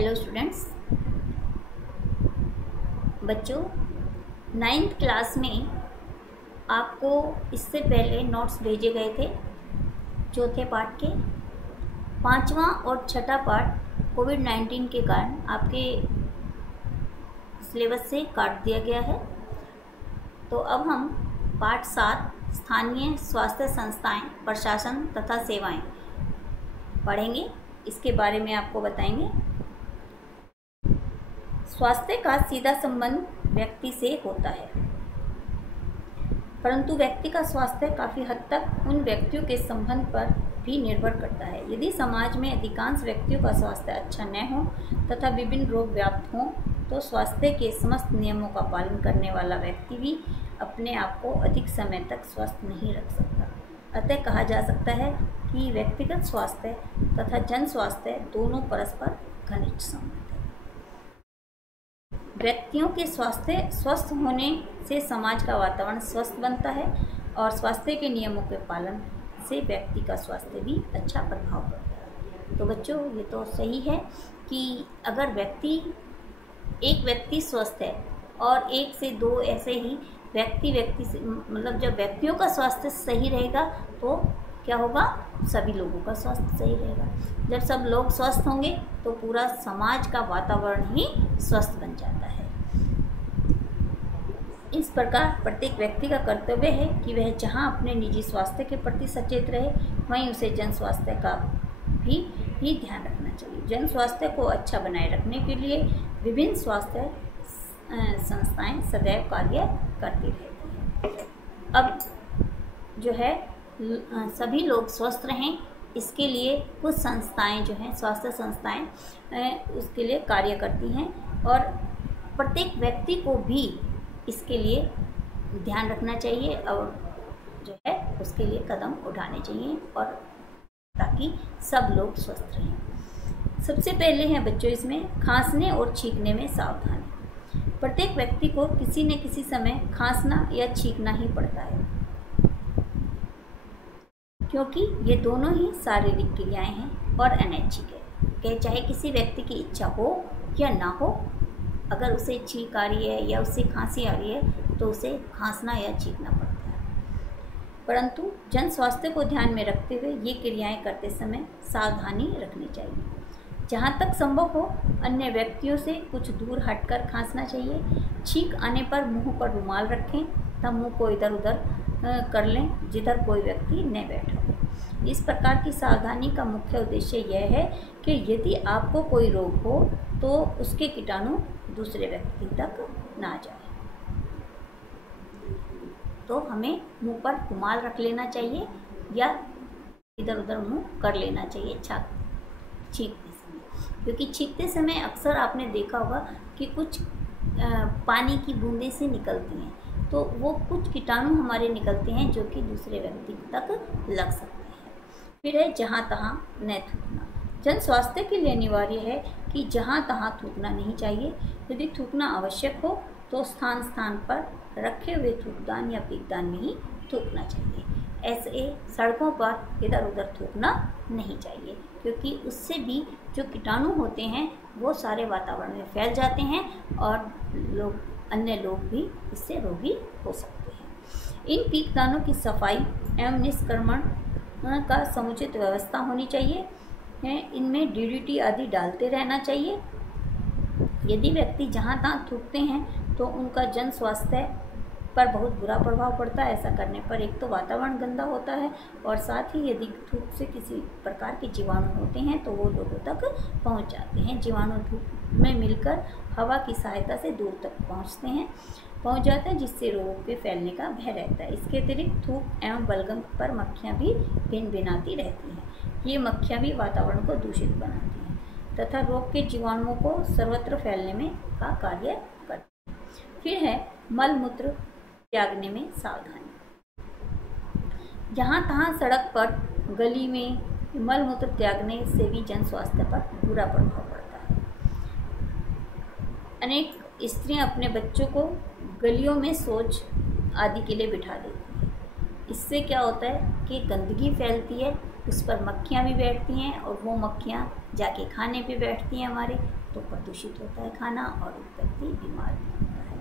Hello students, बच्चों 9th class में आपको इससे पहले नोट्स भेजे गए थे चौथे पार्ट के। 5वां और छठा पार्ट कोविड-19 के कारण आपके सिलेबस से काट दिया गया है। तो अब हम पार्ट 7 स्थानीय स्वास्थ्य संस्थाएं, प्रशासन तथा सेवाएं पढ़ेंगे। इसके बारे में आपको बताएंगे। स्वास्थ्य का सीधा संबंध व्यक्ति से होता है, परंतु व्यक्ति का स्वास्थ्य काफ़ी हद तक उन व्यक्तियों के संबंध पर भी निर्भर करता है। यदि समाज में अधिकांश व्यक्तियों का स्वास्थ्य अच्छा न हो तथा विभिन्न रोग व्याप्त हों, तो स्वास्थ्य के समस्त नियमों का पालन करने वाला व्यक्ति भी अपने आप को अधिक समय तक स्वस्थ नहीं रख सकता। अतः कहा जा सकता है कि व्यक्तिगत स्वास्थ्य तथा जन स्वास्थ्य दोनों परस्पर घनिष्ठ संबंध है। व्यक्तियों के स्वास्थ्य स्वस्थ होने से समाज का वातावरण स्वस्थ बनता है और स्वास्थ्य के नियमों के पालन से व्यक्ति का स्वास्थ्य भी अच्छा प्रभाव पड़ता है। तो बच्चों, ये तो सही है कि अगर एक व्यक्ति स्वस्थ है और एक से दो ऐसे ही व्यक्ति से मतलब जब व्यक्तियों का स्वास्थ्य सही रहेगा तो क्या होगा, सभी लोगों का स्वास्थ्य सही रहेगा। जब सब लोग स्वस्थ होंगे तो पूरा समाज का वातावरण ही स्वस्थ बन जाता है। इस प्रकार प्रत्येक व्यक्ति का कर्तव्य है कि वह जहां अपने निजी स्वास्थ्य के प्रति सचेत रहे, वहीं उसे जन स्वास्थ्य का भी ध्यान रखना चाहिए। जन स्वास्थ्य को अच्छा बनाए रखने के लिए विभिन्न स्वास्थ्य संस्थाएं सदैव कार्य करती रहती हैं। अब जो है सभी लोग स्वस्थ रहें, इसके लिए कुछ संस्थाएं जो हैं, स्वास्थ्य संस्थाएं उसके लिए कार्य करती हैं और प्रत्येक व्यक्ति को भी इसके लिए ध्यान रखना चाहिए और जो है उसके लिए कदम उठाने चाहिए और ताकि सब लोग स्वस्थ रहें। सबसे पहले है बच्चों इसमें खांसने और छींकने में सावधानी। प्रत्येक व्यक्ति को किसी न किसी समय खांसना या छींकना ही पड़ता है, क्योंकि ये दोनों ही शारीरिक क्रियाएं हैं और अनैच्छिक है। चाहे किसी व्यक्ति की इच्छा हो या ना हो, अगर उसे छींक आ रही है या उसे खांसी आ रही है तो उसे खांसना या छींकना पड़ता है। परंतु जन स्वास्थ्य को ध्यान में रखते हुए ये क्रियाएं करते समय सावधानी रखनी चाहिए। जहाँ तक संभव हो अन्य व्यक्तियों से कुछ दूर हटकर खांसना चाहिए। छींक आने पर मुंह पर रुमाल रखें, तब मुंह को इधर उधर कर लें जिधर कोई व्यक्ति न बैठा हो। इस प्रकार की सावधानी का मुख्य उद्देश्य यह है कि यदि आपको कोई रोग हो तो उसके कीटाणु दूसरे व्यक्ति तक ना जाए। तो हमें मुंह पर रुमाल रख लेना चाहिए या इधर उधर मुंह कर लेना चाहिए छींकते समय, क्योंकि छींकते समय अक्सर आपने देखा होगा कि कुछ पानी की बूंदें से निकलती हैं, तो वो कुछ कीटाणु हमारे निकलते हैं जो कि दूसरे व्यक्ति तक लग सकते हैं। फिर है जहाँ तहाँ न थूकना। जन स्वास्थ्य के लिए अनिवार्य है कि जहाँ तहाँ थूकना नहीं चाहिए। यदि थूकना आवश्यक हो तो स्थान स्थान पर रखे हुए थूकदान या पीकदान में ही थूकना चाहिए। ऐसे सड़कों पर इधर उधर थूकना नहीं चाहिए, क्योंकि उससे भी जो कीटाणु होते हैं वो सारे वातावरण में फैल जाते हैं और अन्य लोग भी इससे रोगी हो सकते हैं। इन पीकदानों की सफाई एवं निष्क्रमण का समुचित व्यवस्था होनी चाहिए। इनमें डीडीटी आदि डालते रहना चाहिए। यदि व्यक्ति जहाँ तहाँ थूकते हैं तो उनका जन स्वास्थ्य पर बहुत बुरा प्रभाव पड़ता है। ऐसा करने पर एक तो वातावरण गंदा होता है और साथ ही यदि धूप से किसी प्रकार के जीवाणु होते हैं तो वो लोगों तक पहुंच जाते हैं। जीवाणु धूप में मिलकर हवा की सहायता से दूर तक पहुंच जाते हैं, जिससे रोगों के फैलने का भय रहता है। इसके अतिरिक्त थूक एवं बलगम पर मक्खियाँ भी भिनभिनाती रहती हैं। ये मक्खियाँ भी वातावरण को दूषित बनाती हैं तथा रोग के जीवाणुओं को सर्वत्र फैलने में का कार्य करती हैं। फिर है मल मूत्र त्यागने में सावधानी। जहाँ तहाँ सड़क पर, गली में मल मूत्र त्यागने से भी जन स्वास्थ्य पर बुरा प्रभाव पड़ता है। अनेक स्त्रियां अपने बच्चों को गलियों में शौच आदि के लिए बिठा देती हैं। इससे क्या होता है कि गंदगी फैलती है, उस पर मक्खियाँ भी बैठती हैं और वो मक्खियाँ जाके खाने पे बैठती हैं हमारे, तो प्रदूषित होता है खाना और व्यक्ति बीमार भी होता है।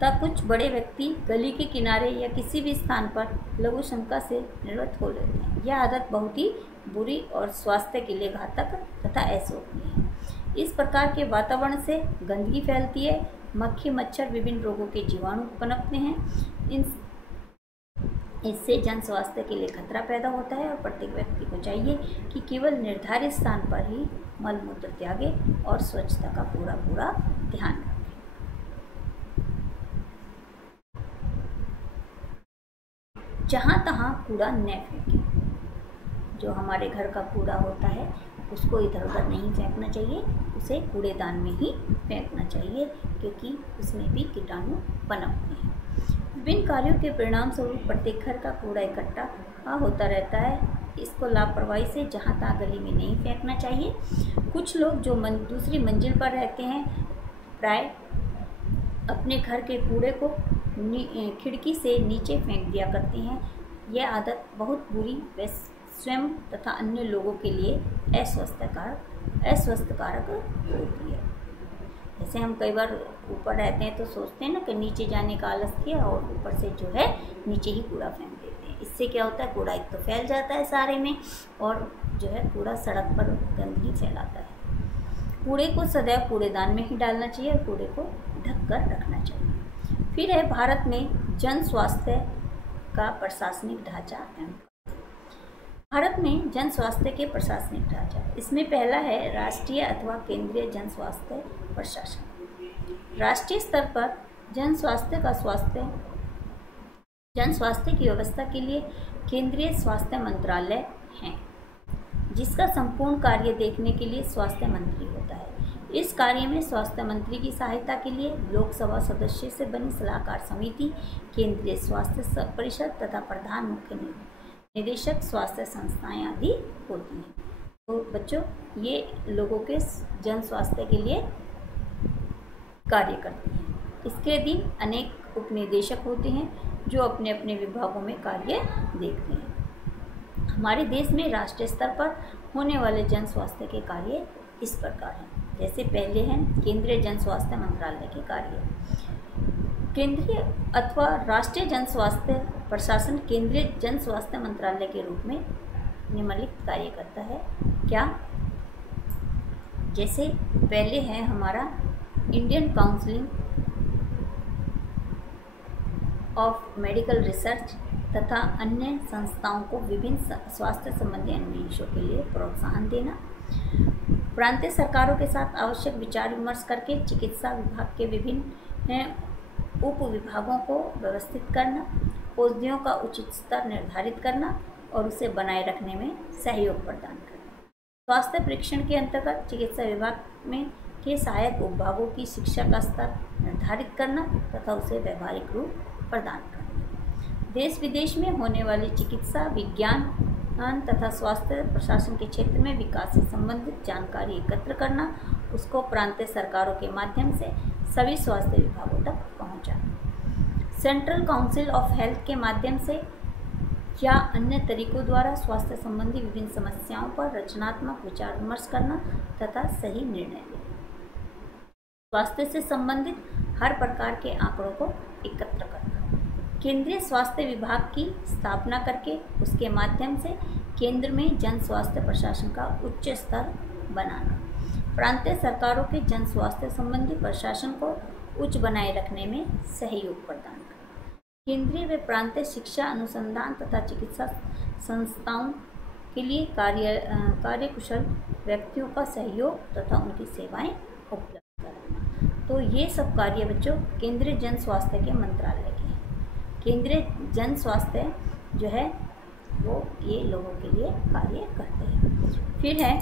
तब कुछ बड़े व्यक्ति गली के किनारे या किसी भी स्थान पर लघु शंका से निवृत्त हो लेते हैं। यह आदत बहुत ही बुरी और स्वास्थ्य के लिए घातक तथा अशोभनीय है। इस प्रकार के वातावरण से गंदगी फैलती है, मक्खी मच्छर विभिन्न रोगों के जीवाणु पनपते हैं। इससे जन स्वास्थ्य के लिए खतरा पैदा होता है और प्रत्येक व्यक्ति को चाहिए कि केवल निर्धारित स्थान पर ही मल मूत्र त्यागे और स्वच्छता का पूरा ध्यान रखें। जहाँ तहाँ कूड़ा न फेंकें। जो हमारे घर का कूड़ा होता है उसको इधर उधर नहीं फेंकना चाहिए, उसे कूड़ेदान में ही फेंकना चाहिए, क्योंकि उसमें भी कीटाणु पनपते हैं। विभिन्न कार्यों के परिणाम स्वरूप प्रत्येक घर का कूड़ा इकट्ठा होता रहता है। इसको लापरवाही से जहाँ तहाँ गली में नहीं फेंकना चाहिए। कुछ लोग जो दूसरी मंजिल पर रहते हैं प्राय अपने घर के कूड़े को खिड़की से नीचे फेंक दिया करते हैं। यह आदत बहुत बुरी व स्वयं तथा अन्य लोगों के लिए अस्वस्थकारक होती है। जैसे हम कई बार ऊपर रहते हैं तो सोचते हैं ना कि नीचे जाने का आलस किया और ऊपर से जो है नीचे ही कूड़ा फेंक देते हैं। इससे क्या होता है, कूड़ा एक तो फैल जाता है सारे में और जो है कूड़ा सड़क पर गंदगी फैलाता है। कूड़े को सदैव कूड़ेदान में ही डालना चाहिए और कूड़े को ढक कर रखना चाहिए। फिर है भारत में जन स्वास्थ्य का प्रशासनिक ढांचा। भारत में जन स्वास्थ्य के प्रशासनिक ढांचा, इसमें पहला है राष्ट्रीय अथवा केंद्रीय जन स्वास्थ्य प्रशासन। राष्ट्रीय स्तर पर जन स्वास्थ्य की व्यवस्था के लिए केंद्रीय स्वास्थ्य मंत्रालय है, जिसका संपूर्ण कार्य देखने के लिए स्वास्थ्य मंत्री होता है। इस कार्य में स्वास्थ्य मंत्री की सहायता के लिए लोकसभा सदस्य से बनी सलाहकार समिति, केंद्रीय स्वास्थ्य परिषद तथा प्रधान मुख्य निदेशक स्वास्थ्य संस्थाएं आदि होती हैं। तो बच्चों, ये लोगों के जन स्वास्थ्य के लिए कार्य करती हैं। इसके अधीन अनेक उपनिदेशक होते हैं जो अपने अपने विभागों में कार्य देखते हैं। हमारे देश में राष्ट्रीय स्तर पर होने वाले जन स्वास्थ्य के कार्य इस प्रकार हैं। जैसे पहले हैं केंद्रीय जन स्वास्थ्य मंत्रालय के कार्य। केंद्रीय अथवा राष्ट्रीय जन स्वास्थ्य प्रशासन केंद्रीय जन स्वास्थ्य मंत्रालय के रूप में निम्नलिखित कार्य करता है। क्या? जैसे पहले है हमारा Indian council of medical research तथा अन्य संस्थाओं को विभिन्न स्वास्थ्य संबंधी अन्वेषणों के लिए प्रोत्साहन देना। प्रांतीय सरकारों के साथ आवश्यक विचार विमर्श करके चिकित्सा विभाग के विभिन्न उप विभागों को व्यवस्थित करना, औषधियों का उचित स्तर निर्धारित करना और उसे बनाए रखने में सहयोग प्रदान करना। स्वास्थ्य परीक्षण के अंतर्गत चिकित्सा विभाग में के सहायक उपभागों की शिक्षा का स्तर निर्धारित करना तथा उसे व्यवहारिक रूप प्रदान करना। देश विदेश में होने वाली चिकित्सा विज्ञान तथा स्वास्थ्य प्रशासन के क्षेत्र में विकास से संबंधित जानकारी एकत्र करना, उसको प्रांतीय सरकारों के माध्यम से सभी स्वास्थ्य विभागों तक पहुंचाना। सेंट्रल काउंसिल ऑफ हेल्थ के माध्यम से या अन्य तरीकों द्वारा स्वास्थ्य संबंधी विभिन्न समस्याओं पर रचनात्मक विचार विमर्श करना तथा सही निर्णय लेना। स्वास्थ्य से संबंधित हर प्रकार के आंकड़ों को एकत्र करना। केंद्रीय स्वास्थ्य विभाग की स्थापना करके उसके माध्यम से केंद्र में जन स्वास्थ्य प्रशासन का उच्च स्तर बनाना। प्रांतीय सरकारों के जन स्वास्थ्य संबंधी प्रशासन को उच्च बनाए रखने में सहयोग प्रदान करना। केंद्रीय व प्रांतीय शिक्षा अनुसंधान तथा चिकित्सा संस्थाओं के लिए कार्यकुशल व्यक्तियों का सहयोग तथा उनकी सेवाएं उपलब्ध कराना। तो ये सब कार्य बच्चों केंद्रीय जन स्वास्थ्य के मंत्रालय के हैं। केंद्रीय जन स्वास्थ्य जो है वो ये लोगों के लिए कार्य करते हैं। फिर है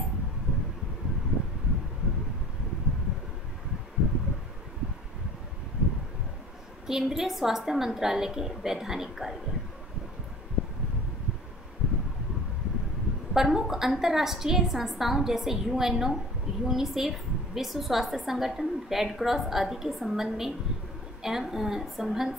केंद्रीय स्वास्थ्य मंत्रालय के वैधानिक कार्य। प्रमुख अंतर्राष्ट्रीय संस्थाओं जैसे यूएनओ, यूनिसेफ, विश्व स्वास्थ्य संगठन, रेड क्रॉस आदि के संबंध एवं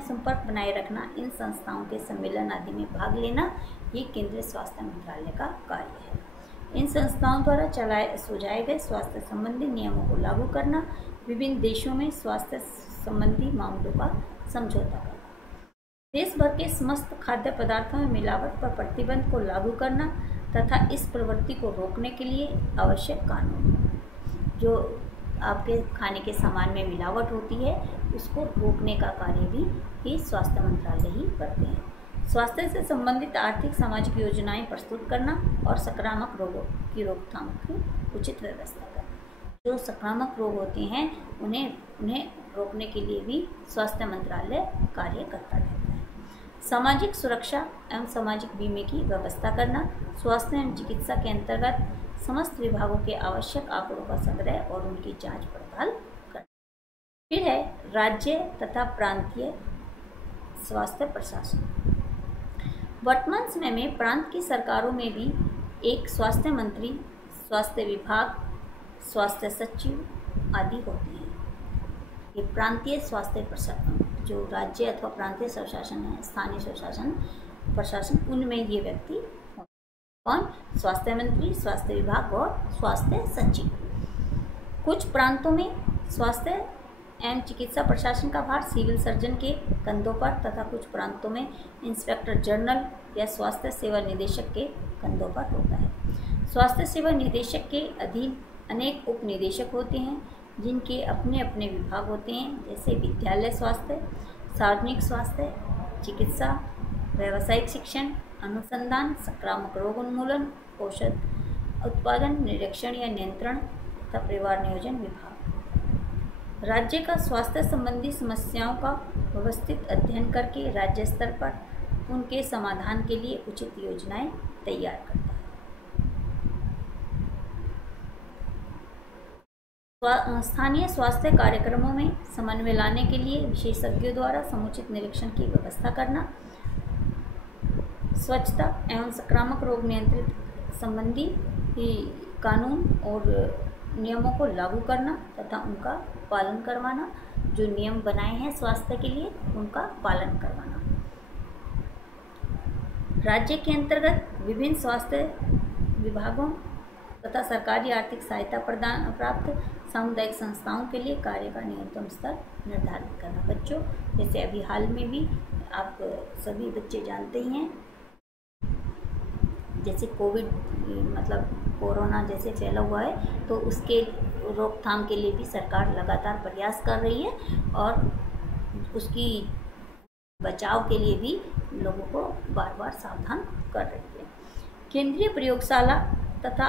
संपर्क बनाए रखना, इन संस्थाओं के सम्मेलन आदि में भाग लेना, ये केंद्रीय स्वास्थ्य मंत्रालय का कार्य है। इन संस्थाओं द्वारा सुझाए गए स्वास्थ्य संबंधी नियमों को लागू करना, विभिन्न देशों में स्वास्थ्य संबंधी मामलों का समझौता करना, देश भर के समस्त खाद्य पदार्थों में मिलावट पर प्रतिबंध को लागू करना तथा इस प्रवृत्ति को रोकने के लिए आवश्यक कानून, जो आपके खाने के सामान में मिलावट होती है उसको रोकने का कार्य भी स्वास्थ्य मंत्रालय ही करते हैं। स्वास्थ्य से संबंधित आर्थिक सामाजिक योजनाएं प्रस्तुत करना और संक्रामक रोगों की रोकथाम की उचित व्यवस्था करना। जो संक्रामक रोग होते हैं उन्हें रोकने के लिए भी स्वास्थ्य मंत्रालय कार्य करता रहता है। सामाजिक सुरक्षा एवं सामाजिक बीमे की व्यवस्था करना, स्वास्थ्य एवं चिकित्सा के अंतर्गत समस्त विभागों के आवश्यक आंकड़ों का संग्रह और उनकी जांच पड़ताल करना। फिर है राज्य तथा प्रांतीय स्वास्थ्य प्रशासन। वर्तमान समय में प्रांत की सरकारों में भी एक स्वास्थ्य मंत्री, स्वास्थ्य विभाग, स्वास्थ्य सचिव आदि होते हैं। ये प्रांतीय स्वास्थ्य प्रशासन, जो राज्य अथवा प्रांतीय स्वशासन है, स्थानीय स्वशासन प्रशासन, उनमें ये व्यक्ति होते हैं। कौन? स्वास्थ्य मंत्री, स्वास्थ्य विभाग और स्वास्थ्य सचिव। कुछ प्रांतों में स्वास्थ्य एवं चिकित्सा प्रशासन का भार सिविल सर्जन के कंधों पर तथा कुछ प्रांतों में इंस्पेक्टर जनरल या स्वास्थ्य सेवा निदेशक के कंधों पर होता है। स्वास्थ्य सेवा निदेशक के अधीन अनेक उप निदेशक होते हैं जिनके अपने अपने विभाग होते हैं, जैसे विद्यालय स्वास्थ्य, सार्वजनिक स्वास्थ्य, चिकित्सा, व्यावसायिक शिक्षण, अनुसंधान, संक्रामक रोग उन्मूलन, औषध उत्पादन, निरीक्षण या नियंत्रण तथा परिवार नियोजन विभाग। राज्य का स्वास्थ्य संबंधी समस्याओं का व्यवस्थित अध्ययन करके राज्य स्तर पर उनके समाधान के लिए उचित योजनाएं तैयार करता है। स्थानीय स्वास्थ्य कार्यक्रमों में समन्वय लाने के लिए विशेषज्ञों द्वारा समुचित निरीक्षण की व्यवस्था करना, स्वच्छता एवं संक्रामक रोग नियंत्रित संबंधी कानून और नियमों को लागू करना तथा उनका पालन करवाना, जो नियम बनाए हैं स्वास्थ्य के लिए उनका पालन करवाना। राज्य के अंतर्गत विभिन्न स्वास्थ्य विभागों तथा सरकारी आर्थिक सहायता प्रदान प्राप्त सामुदायिक संस्थाओं के लिए कार्य का न्यूनतम स्तर निर्धारित करना। बच्चों, जैसे अभी हाल में भी आप सभी बच्चे जानते ही हैं, जैसे कोविड मतलब कोरोना जैसे फैला हुआ है, तो उसके रोकथाम के लिए भी सरकार लगातार प्रयास कर रही है और उसकी बचाव के लिए भी लोगों को बार बार सावधान कर रही है। केंद्रीय प्रयोगशाला तथा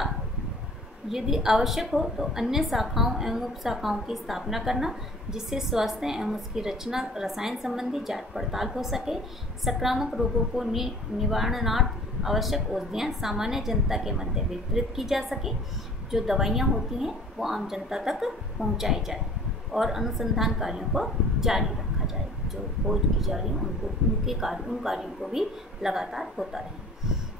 यदि आवश्यक हो तो अन्य शाखाओं एवं उप शाखाओं की स्थापना करना, जिससे स्वास्थ्य एवं उसकी रचना रसायन संबंधी जांच पड़ताल हो सके। संक्रामक रोगों को निवारणार्थ आवश्यक औषधियाँ सामान्य जनता के मध्य वितरित की जा सके। जो दवाइयाँ होती हैं वो आम जनता तक पहुँचाई जाए और अनुसंधान कार्यों को जारी रखा जाए। जो खोज की जा रही है उन कार्यों को भी लगातार होता रहे।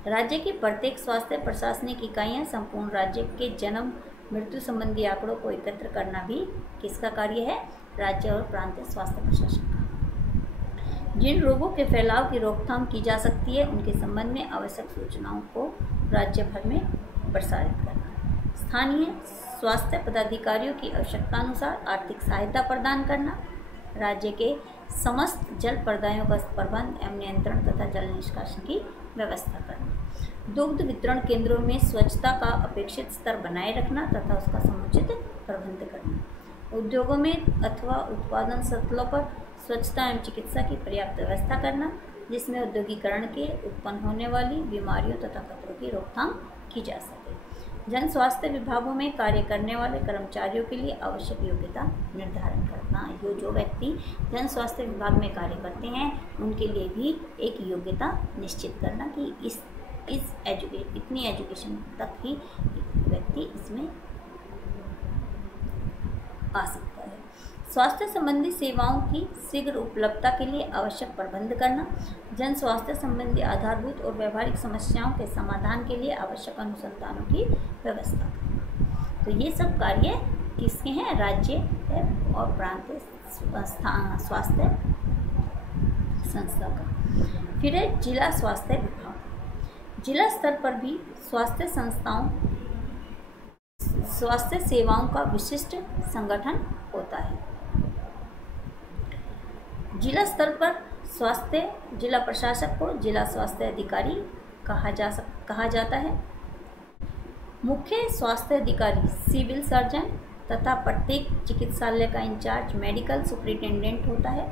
राज्य की प्रत्येक स्वास्थ्य प्रशासनिक इकाइयाँ संपूर्ण राज्य के जन्म मृत्यु संबंधी आंकड़ों को एकत्र करना भी किसका कार्य है? राज्य और प्रांतीय स्वास्थ्य प्रशासन का। जिन रोगों के फैलाव की रोकथाम की जा सकती है उनके संबंध में आवश्यक सूचनाओं को राज्य भर में प्रसारित करना। स्थानीय स्वास्थ्य पदाधिकारियों की आवश्यकतानुसार आर्थिक सहायता प्रदान करना। राज्य के समस्त जल प्रदायों का प्रबंध एवं नियंत्रण तथा जल निष्कासन की व्यवस्था करना। दुग्ध वितरण केंद्रों में स्वच्छता का अपेक्षित स्तर बनाए रखना तथा उसका समुचित प्रबंध करना। उद्योगों में अथवा उत्पादन स्थलों पर स्वच्छता एवं चिकित्सा की पर्याप्त व्यवस्था करना, जिसमें औद्योगिकरण के उत्पन्न होने वाली बीमारियों तथा खतरों की रोकथाम की जा सके। जन स्वास्थ्य विभागों में कार्य करने वाले कर्मचारियों के लिए आवश्यक योग्यता निर्धारण करना। जो व्यक्ति जन स्वास्थ्य विभाग में कार्य करते हैं उनके लिए भी एक योग्यता निश्चित करना कि इतनी एजुकेशन तक ही व्यक्ति इसमें आ सकता है। स्वास्थ्य संबंधी सेवाओं की शीघ्र उपलब्धता के लिए आवश्यक प्रबंध करना। जन स्वास्थ्य संबंधी आधारभूत और व्यवहारिक समस्याओं के समाधान के लिए आवश्यक अनुसंधानों की व्यवस्था करना। तो ये सब कार्य किसके हैं? राज्य और प्रांतीय स्वास्थ्य संस्था का। फिर है जिला स्वास्थ्य विभाग। जिला स्तर पर भी स्वास्थ्य सेवाओं का विशिष्ट संगठन होता है। जिला स्तर पर जिला प्रशासक को जिला स्वास्थ्य अधिकारी कहा जाता है। मुख्य स्वास्थ्य अधिकारी सिविल सर्जन तथा प्रत्येक चिकित्सालय का इंचार्ज मेडिकल सुपरिटेंडेंट होता है।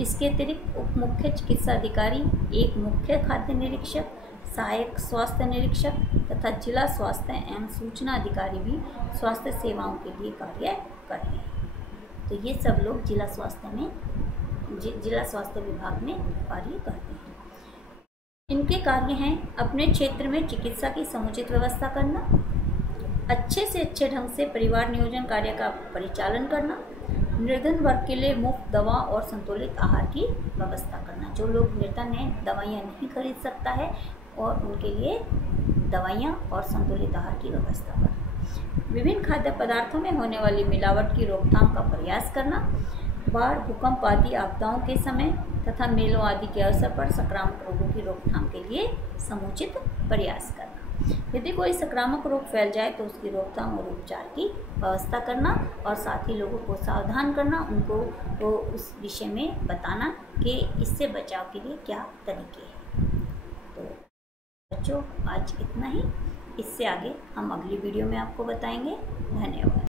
इसके अतिरिक्त उप मुख्य चिकित्सा अधिकारी, एक मुख्य खाद्य निरीक्षक, सहायक स्वास्थ्य निरीक्षक तथा जिला स्वास्थ्य एवं सूचना अधिकारी भी स्वास्थ्य सेवाओं के लिए कार्य करते हैं। तो ये सब लोग जिला स्वास्थ्य विभाग में कार्य करते हैं। इनके कार्य हैं अपने क्षेत्र में चिकित्सा की समुचित व्यवस्था करना, अच्छे से अच्छे ढंग से परिवार नियोजन कार्य का परिचालन करना, निर्धन वर्ग के लिए मुफ्त दवा और संतुलित आहार की व्यवस्था करना। जो लोग निर्धन हैं, दवाइयाँ नहीं खरीद सकता है, और उनके लिए दवाइयाँ और संतुलित आहार की व्यवस्था करना। विभिन्न खाद्य पदार्थों में होने वाली मिलावट की रोकथाम का प्रयास करना, बाढ़, भूकंप आदि आपदाओं के समय तथा मेलों आदि के अवसर पर संक्रामक रोगों की रोकथाम के लिए समुचित प्रयास करना। यदि कोई संक्रामक रोग फैल जाए तो उसकी रोकथाम और उपचार की व्यवस्था करना, और साथ ही लोगों को सावधान करना, उनको तो उस विषय में बताना कि इससे बचाव के लिए क्या तरीके हैं। तो बच्चों, आज इतना ही। इससे आगे हम अगली वीडियो में आपको बताएंगे। धन्यवाद।